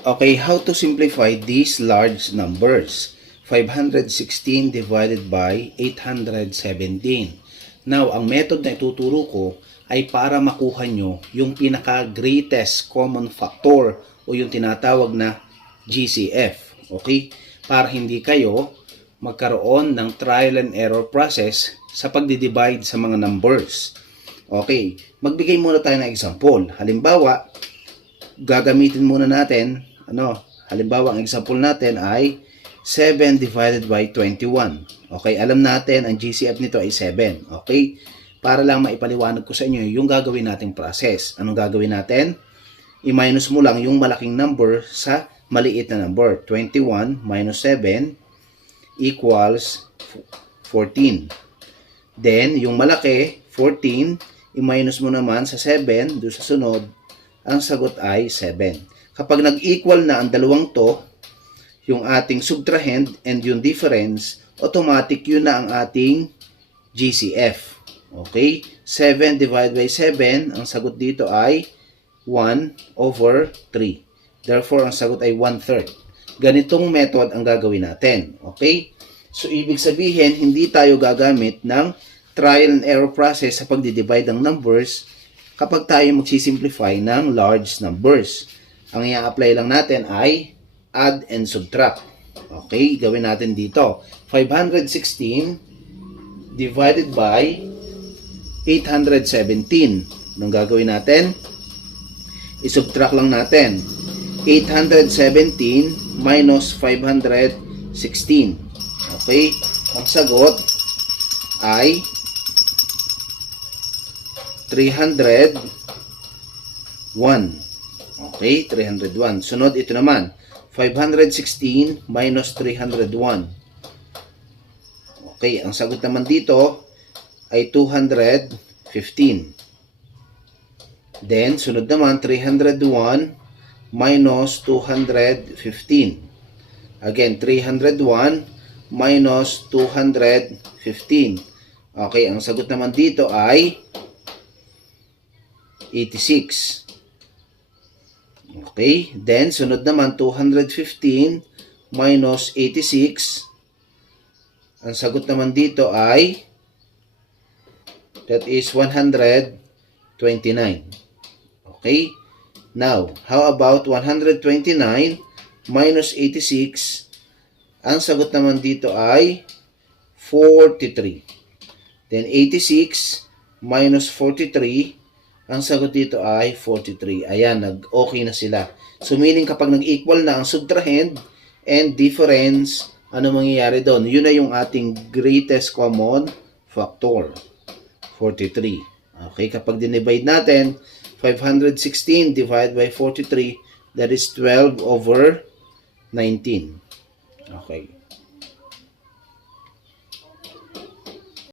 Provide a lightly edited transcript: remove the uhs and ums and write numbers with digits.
Okay, how to simplify these large numbers? 516 divided by 817. Now, ang method na ituturo ko ay para makuha nyo yung pinaka-greatest common factor o yung tinatawag na GCF. Okay? Para hindi kayo magkaroon ng trial and error process sa pagdidivide sa mga numbers. Okay, magbigay muna tayo ng example. Halimbawa, gagamitin muna natin, halimbawa ang example natin ay 7 divided by 21. Okay, alam natin ang GCF nito ay 7. Okay, para lang maipaliwanag ko sa inyo yung gagawin nating process. Anong gagawin natin? I-minus mo lang yung malaking number sa maliit na number. 21 minus 7 equals 14. Then, yung malaki, 14, i-minus mo naman sa 7, doon sa sunod, ang sagot ay 7. Kapag nag-equal na ang dalawang to, yung ating subtrahend and yung difference, automatic yun na ang ating GCF. Okay? 7 divided by 7, ang sagot dito ay 1 over 3. Therefore, ang sagot ay 1/3. Ganitong method ang gagawin natin. Okay? So, ibig sabihin, hindi tayo gagamit ng trial and error process sa pagdidivide ng numbers kapag tayo magsisimplify ng large numbers. Ang i-apply lang natin ay add and subtract. Okay, gawin natin dito. 516 divided by 817. Anong gagawin natin? I-subtract lang natin. 817 minus 516. Okay, ang sagot ay 301. Okay, 301. Sunod, ito naman. 516 minus 301. Okay, ang sagot naman dito ay 215. Then, sunod naman, 301 minus 215. Again, 301 minus 215. Okay, ang sagot naman dito ay 86. Okay, then sunod naman 215 minus 86. Ang sagot naman dito ay that is 129. Okay, now how about 129 minus 86? Ang sagot naman dito ay 43. Then 86 minus 43, ang sagot dito ay 43. Ayan, nag-okay na sila. So, meaning kapag nag-equal na ang subtrahend and difference, ano mangyayari doon? Yun na yung ating greatest common factor, 43. Okay, kapag dinivide natin, 516 divided by 43, that is 12 over 19. Okay.